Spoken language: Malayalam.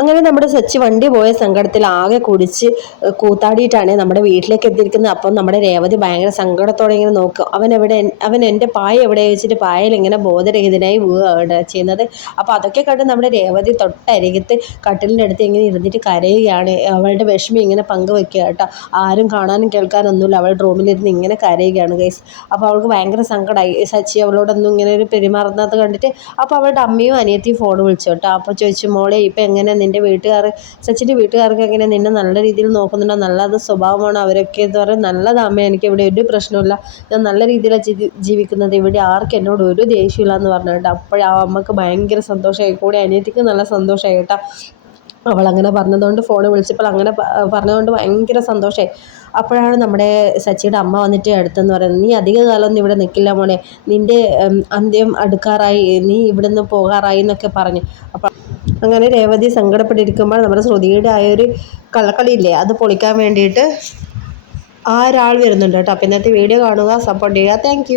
അങ്ങനെ നമ്മുടെ സച്ചി വണ്ടി പോയ സങ്കടത്തിൽ ആകെ കുടിച്ച് കൂത്താടിയിട്ടാണ് നമ്മുടെ വീട്ടിലേക്ക് എത്തിയിരിക്കുന്നത്. അപ്പം നമ്മുടെ രേവതി ഭയങ്കര സങ്കടത്തോടെ ഇങ്ങനെ നോക്കും. അവൻ എവിടെ അവൻ എന്റെ പായ എവിടെ വെച്ചിട്ട് പായയിൽ ഇങ്ങനെ ബോധരഹിതനായി വീഴുകയാണ് ചെയ്യുന്നത്. അപ്പോൾ അതൊക്കെ കണ്ട് നമ്മുടെ രേവതി തൊട്ടരികത്ത് കട്ടിലിന്റെ അടുത്ത് ഇങ്ങനെ ഇരുന്നിട്ട് കരയുകയാണ്. അവളുടെ വിഷമം ഇങ്ങനെ പങ്കുവെക്കുക കേട്ടോ. ആരും കാണാനും കേൾക്കാനൊന്നുമില്ല. അവളുടെ റൂമിലിരുന്ന് ഇങ്ങനെ കരയുകയാണ് ഗൈസ്. അപ്പോൾ അവൾക്ക് ഭയങ്കര സങ്കടമായി സച്ചി അവളോടൊന്നും ഇങ്ങനെ ഒരു പെരുമാറുന്നത് കണ്ടിട്ട് അപ്പോൾ അവളുടെ അമ്മയും അനിയത്തിയും ഫോൺ വിളിച്ചു കേട്ടോ. അപ്പോൾ ചോദിച്ചു മോളെ ഇപ്പം എങ്ങനെ നിന്റെ വീട്ടുകാർ ചച്ചിന്റെ വീട്ടുകാർക്ക് എങ്ങനെ നിന്നെ നല്ല രീതിയിൽ നോക്കുന്നുണ്ടോ? നല്ലത് സ്വഭാവമാണ് അവരൊക്കെ എന്ന് പറയും നല്ലതാമ്മ എനിക്ക് ഇവിടെ ഒരു പ്രശ്നമില്ല ഞാൻ നല്ല രീതിയിലാണ് ജീവി ജീവിക്കുന്നത്. ഇവിടെ ആർക്കും എന്നോട് ഒരു ദേഷ്യമില്ല എന്ന് പറഞ്ഞിട്ട് അപ്പോഴാ അമ്മയ്ക്ക് ഭയങ്കര സന്തോഷമായി. കൂടെ അനിയത്തിക്ക് നല്ല സന്തോഷമായി കേട്ടോ. അവൾ അങ്ങനെ പറഞ്ഞതുകൊണ്ട് ഫോൺ വിളിച്ചപ്പോൾ അങ്ങനെ പറഞ്ഞതുകൊണ്ട് ഭയങ്കര സന്തോഷമായി അപ്പോഴാണ് നമ്മുടെ സച്ചിയുടെ അമ്മ വന്നിട്ട് അടുത്തെന്ന് പറയുന്നത് നീ അധിക കാലമൊന്നും ഇവിടെ നിൽക്കില്ല മോനെ. നിന്റെ അന്ത്യം അടുക്കാറായി നീ ഇവിടെ നിന്ന് പോകാറായി എന്നൊക്കെ പറഞ്ഞു. അപ്പം അങ്ങനെ രേവതി സങ്കടപ്പെട്ടിരിക്കുമ്പോൾ നമ്മുടെ ശ്രുതിയുടെ ആ ഒരു കള്ളക്കളിയില്ലേ അത് പൊളിക്കാൻ വേണ്ടിയിട്ട് ആ ഒരാൾ വരുന്നുണ്ട് കേട്ടോ. അപ്പം ഇന്നത്തെ വീഡിയോ കാണുക സപ്പോർട്ട് ചെയ്യുക. താങ്ക്